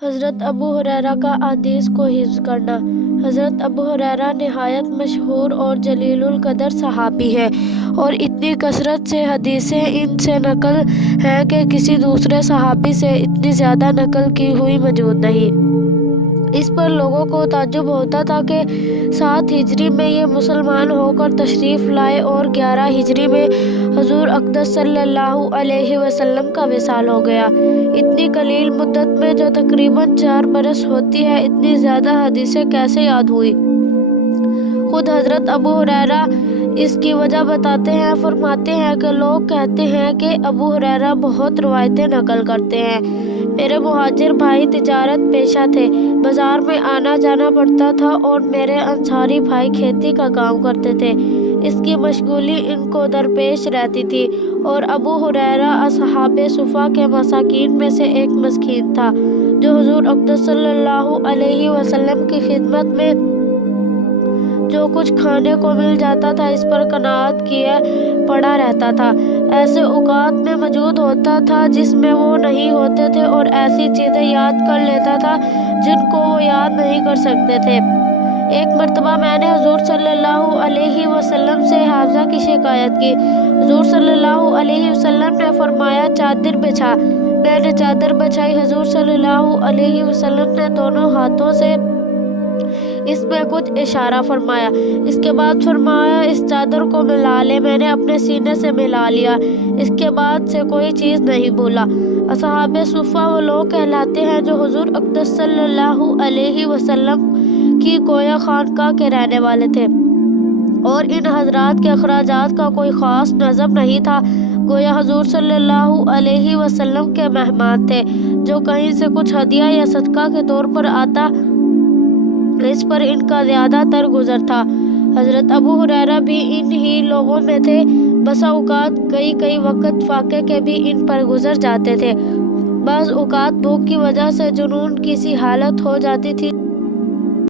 حضرت ابو ہریرہ کا احادیث کو حفظ کرنا۔ حضرت ابو ہریرہ نہایت مشہور اور جلیل القدر صحابی ہیں اور اتنی کثرت سے حدیثیں ان سے نقل ہیں کہ کسی دوسرے صحابی سے اتنی زیادہ نقل کی ہوئی موجود نہیں۔ اس پر لوگوں کو تعجب ہوتا تھا کہ 7 ہجری میں یہ مسلمان ہو کر تشریف لائے اور 11 ہجری میں حضور اقدس صلی اللہ علیہ وسلم کا وصال ہو گیا۔ اتنی قلیل مدت میں جو تقریباً 4 برس ہوتی ہے، اتنی زیادہ حدیثیں کیسے یاد ہوئی؟ خود حضرت ابو ہریرہ اس کی وجہ بتاتے ہیں، فرماتے ہیں کہ لوگ کہتے ہیں کہ ابو ہریرہ بہت روایتیں نقل کرتے ہیں۔ میرے مہاجر بھائی تجارت پیشہ تھے، بازار میں آنا جانا پڑتا تھا اور میرے انصاری بھائی کھیتی کا کام کرتے تھے۔ اس کی مشغولی ان کو درپیش رہتی تھی اور ابو ہریرہ اصحاب صفہ کے مساکین میں سے ایک مسکین تھا جو حضور اقدس صلی اللہ علیہ وسلم کی خدمت میں جو کچھ کھانے کو مل جاتا تھا اس پر قناعت کیے پڑا رہتا تھا۔ ایسے اوقات میں موجود ہوتا تھا جس میں وہ نہیں ہوتے تھے اور ایسی چیزیں یاد کر لیتا تھا جن کو وہ یاد نہیں کر سکتے تھے۔ ایک مرتبہ میں نے حضور صلی اللہ علیہ وسلم سے حافظہ کی شکایت کی۔ حضور صلی اللہ علیہ وسلم نے فرمایا چادر بچھا۔ میں نے چادر بچھائی۔ حضور صلی اللہ علیہ وسلم نے دونوں ہاتھوں سے اس میں کچھ اشارہ فرمایا، اس کے بعد فرمایا اس چادر کو ملا لے۔ میں نے اپنے سینے سے ملا لیا، اس کے بعد سے کوئی چیز نہیں بھولا۔ اصحاب صفہ وہ لوگ کہلاتے ہیں جو حضور اقدس صلی اللہ علیہ وسلم کی گویا خانقاہ کے رہنے والے تھے اور ان حضرات کے اخراجات کا کوئی خاص نظم نہیں تھا، گویا حضور صلی اللہ علیہ وسلم کے مہمان تھے۔ جو کہیں سے کچھ ہدیہ یا صدقہ کے طور پر آتا، اس پر ان کا زیادہ تر گزر تھا۔ حضرت ابو ہریرہ بھی ان ہی لوگوں میں تھے۔ بسا اوقات کئی وقت فاقے کے بھی ان پر گزر جاتے تھے۔ بعض اوقات بھوک کی وجہ سے جنون کی سی حالت ہو جاتی تھی۔